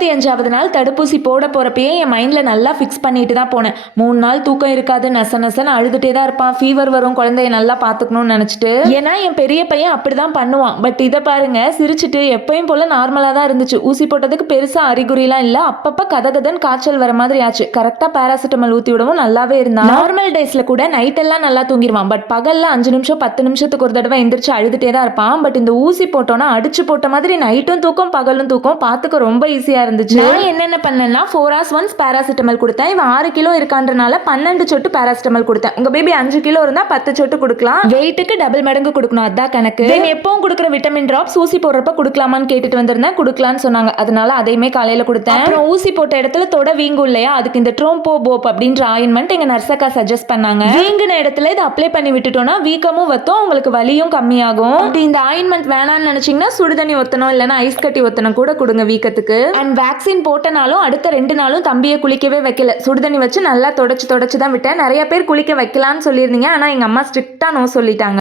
45வது நாள் தடுப்பூசி போட போறப்பயே என் மைண்ட்ல நல்லா ஃபிக்ஸ் பண்ணிட்டு தான் போனேன். 3 நாள் தூக்கம் இருக்காது, நச நசன்னு அழுதுட்டே தான் இருப்பான், ஃபீவர் வரும், குழந்தைய நல்லா பார்த்துக்கணும்னு நினைச்சிட்டு. ஏன்னா என் பெரிய பையன் அப்படிதான் பண்ணுவான். பட் இதை பாருங்க, சிரிச்சுட்டு எப்பயும் போல நார்மலா தான் இருந்துச்சு. ஊசி போட்டதுக்கு பெருசா அறிகுறிலாம் இல்ல. அப்பப்ப கதகதன் காய்ச்சல் வர மாதிரி ஆச்சு. கரெக்டா பேராசிட்டமல் ஊத்தி விடவும் நல்லாவே இருந்தான். நார்மல் டேஸ்ல கூட நைட் எல்லாம் நல்லா தூங்கிடுவான். பட் பகல்ல 5 நிமிஷம் 10 நிமிஷத்துக்கு ஒரு தடவை எந்திரிச்சு அழுதுட்டே தான் இருப்பான். பட் இந்த ஊசி போட்டோன்னா அடிச்சு போட்ட மாதிரி நைட்டும் தூக்கம் பகலும் தூக்கம், பார்த்துக்க ரொம்ப ஈஸியா இருந்துச்சு. நான் என்னென்ன பண்ணேன்னா 4 hours once பேராசிட்டமல் கொடுத்தேன். இவன் 6 கிலோ இருக்கான்றனால 12 சொட்டு பேராசிட்டமல் கொடுத்தேன். உங்க பேபி 5 கிலோ இருந்தா 10 சொட்டு கொடுக்கலாம். வெயிட்டுக்கு டபுள் மடங்கு கொடுக்கணும், அதான் கணக்கு. எப்பவும் கொடுக்குற விட்டமின் டிராப்ஸ் ஊசி போடுறப்ப கொடுக்கலாமான்னு கேட்டுட்டு வந்திருந்தேன். கொடுக்கலான்னு சொன்னாங்க. அதனால அதையுமே காலையில கொடுத்தேன். அப்புறம் ஊசி போட்ட இடத்துல தொட வீங்கும் இல்லையா, அதுக்கு இந்த ட்ரோம்போ போப் அப்படின்ற ஆயின்மெண்ட் எங்க நர்சக்கா சஜஸ்ட் பண்ணாங்க. வீங்கின இடத்துல இதை அப்ளை பண்ணி விட்டுட்டோம்னா வீக்கமும் வத்தும், உங்களுக்கு வலியும் கம்மியாகும். அப்படி இந்த ஆயின்மெண்ட் வேணாம்னு நினைச்சீங்கன்னா சுடுதண்ணி ஒத்தணும், இல்லைன்னா ஐஸ் கட்டி ஒத்தனம் கூட கொடுங்க வீக்கத்துக்கு. அண்ட் வேக்சின் போட்டனாலும் அடுத்த 2 நாளும் தம்பியை குளிக்கவே வைக்கல. சுடுதண்ணி வச்சு நல்லா தொடச்சு தான் விட்டேன். நிறைய பேர் குளிக்க வைக்கலான்னு சொல்லியிருந்தீங்க. ஆனா எங்க அம்மா ஸ்ட்ரிக்டா நோ சொல்லிட்டாங்க.